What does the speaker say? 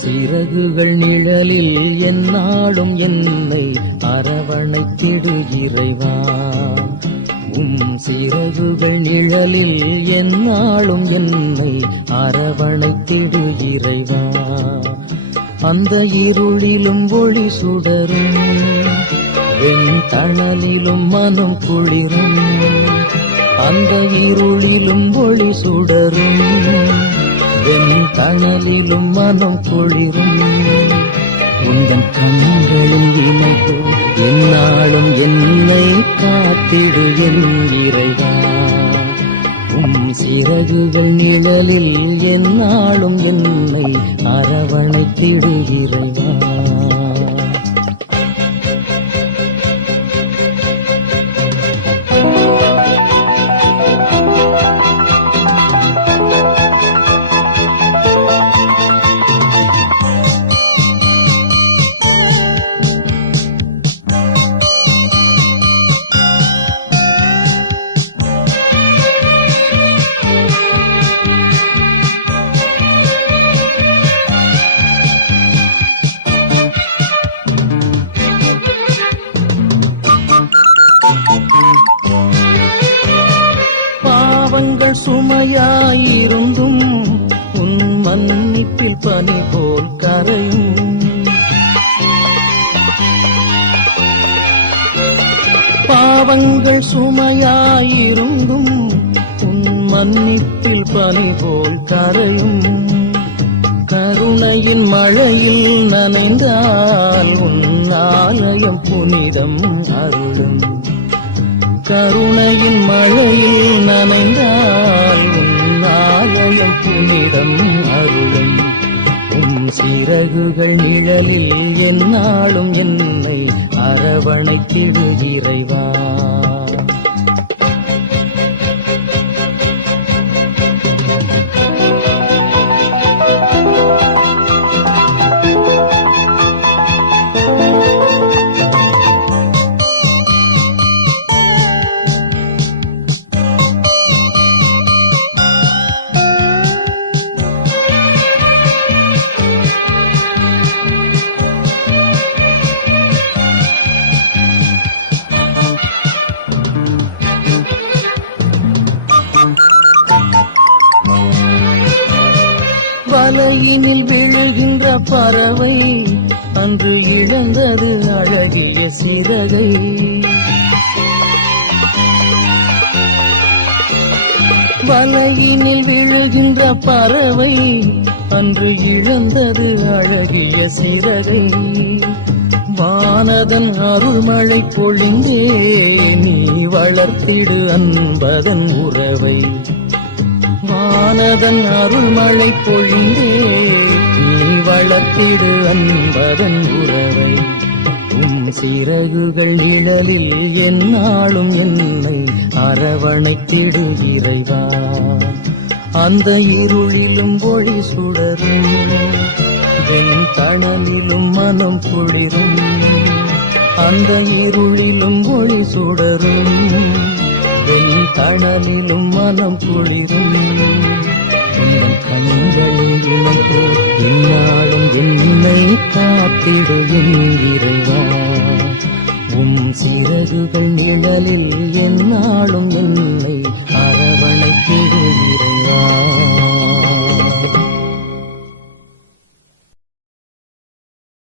சிறகுகள் நிழலில் எந்நாளும் என்னை அரவணைத்திடு இறைவா. உம் சிறகுகள் நிழலில் என்னாலும் என்னை அரவணைத்திடு இறைவா. அந்த இருளிலும் ஒளி சுடரும் வெண் தணலிலும் மனம் குளிரும். அந்த இருளிலும் ஒளி சுடரும் வெண் தணலிலும் மனம் குளிரும். உந்தன் கண்களும் இணைப்பு என்னாலும் என்ன காத்திடு என் இறைவா. உம் சிறகுகள் நிழலில் என்னாலும் என்னை அரவணைத்திடு பாவங்கள் சுமையாயிருந்தும் உன் மன்னிப்பில் பணி போல் கரையும். பாவங்கள் சுமையாயிருந்தும் உன் மன்னிப்பில் பணி போல் கரையும். கருணையின் மழையில் நனைந்தால் உன் ஆலயம் புனிதம் அருளும். கருணையின் மழையில் நனைந்தால் உன் புனிதம் அருளும். உம் சிறகுகள் நிழலில் என்னாலும் என்னை அரவணைத்திடு இறைவா. வலையினில் விழுகின்ற பறவை அன்று இழந்தது அழகிய சிறகை வலையினில் விழுகின்ற பறவை அன்று இழந்தது அழகிய சிறகை வானதன் அருள்மழை பொழிந்தே நீ வளர்த்திடு அன்பதன் உறவை. வானதன் அருள்மழை பொழிந்தே நீ வளர்த்திடு அன்பதன் உறவை. உம் சிறகுகள் நிழலில் என்னாலும் என்னை அரவணைத்திடு இறைவா. அந்த இருளிலும் ஒளி சுடரும். அதன் தணலிலும் மனம் குளிரும். அந்த இருளிலும் ஒளி சுடரும். வெண் தணலிலும் மனம் குளிரும். உன் கண்களில் இணைப்பு இந்நாளும் என்னை காத்திடு இறைவா உம் சிறகுகள் நிழலில் என்னாலும் என்னை